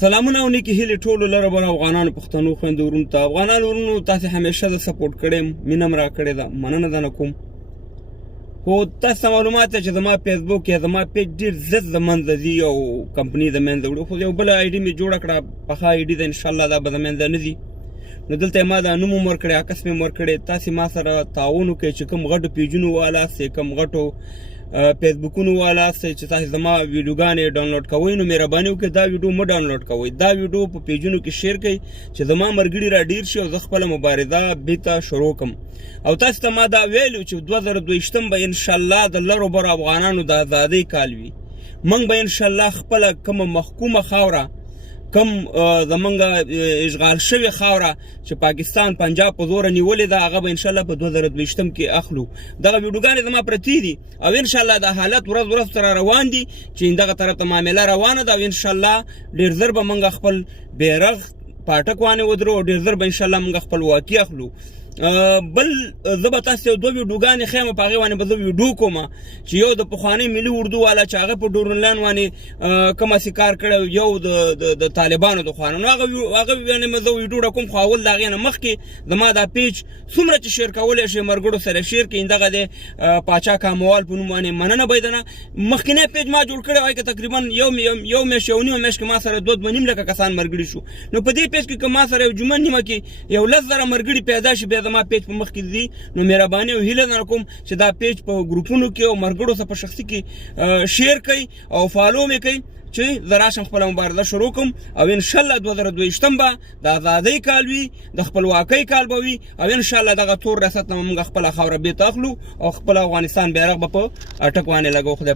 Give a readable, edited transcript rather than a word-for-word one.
سلامونه او نیکی هیلې ټولو لره بر افغانانو پښتنو خویندو ورونو ته افغانان ورونو تاسې همیشه زه سپورټ کړی یم مینه م راکړې ده مننه درنه کوم خو تاسو ته معلومات ده چې زما فیسبوک یا زما پیج ډېر زر د منځه ځي او کمپنۍ د منځه وړي خو یو بله آی ډي مې جوړه کړه پخه آی ډي ده انشاءالله دا به د منځه نه ځي نو دلته ما دا نوم هم ورکړی عکس مې هم ورکړی تاسې ما سره تعاون وکړئ چې کوم غټو پیجونو والا سئ کوم غټو فیسبوکونو والا سئ چې تاسې زما ویډیوګانې ډاونلوډ کوئ نو مهرباني وکړئ دا ویډیو مه ډاونلوډ کوئ دا ویډیو په پیجونو کې شیر کړئ چې زما ملګري را ډېر شي او زه خپله مبارزه بېرته شروع کړم او تاسو ته ما دا ویلو چې 2022 به انشاءالله د لرو برو افغانانو د ازادۍ کال وي موږ به انشاءالله خپله کومه محکومه خاوره کم زمونږ اشغال شوې خاوره چې پاکستان پنجاب په زوره نیولې ده هغه به انشاءالله په 2022 کې اخلو دغه ویډیوګانې زما پرتې دي او انشاءالله دا حالت ورځ ورځ سره روان دي چې دغه طرف ته معامله روانه ده او انشاءالله ډېر زر به موږ خپل بیرغ پاټک وانې ودرو او ډېر زر به انشاءالله موږ خپل واقع اخلو بل زه به تاسو ته دوه ویډیوګانې ښیم په هغې باندې به زه ویډیو کوم چې یو د پخواني ملي اردو والا چې هغه په ډورنلاین باندې کوم هسې کار کړی یو د طالبانو د خوا نه نو هغه باندې به زه ویډیو راکوم خو اول د هغې نه مخکې زما دا پیج څومره چې شیر کولی شئ ملګرو سره شیر کړئ دغه د پاچا کاموال په نوم باندې مننه به یې درنه مخکینی پیج ما جوړ کړی وای که تقریبا یو میاشت یو نیمه میاشت کې ما سره 2.5 لکه کسان ملګري شو نو په دې پیج کې که ما سره یو جمعه نیمه کې یو 10,000 ملګري پیدا شي بیا زما پیج په مخ کې دي نو مهرباني او هیله درنه کوم چې دا پیج په ګروپونو کې او ملګرو سره په شخصي کې شیر کړئ او فالو مې کړئ چې زه راشم خپله مبارزه شروع کړم او انشاءالله 2022 به د ازادۍ کال وي د خپلواکۍ کال به وي او انشاءالله دغه تور ریاست نه به موږ خپله خاوره بېرته اخلو او خپل افغانستان بیرغ به په اټک باندې لګو خدای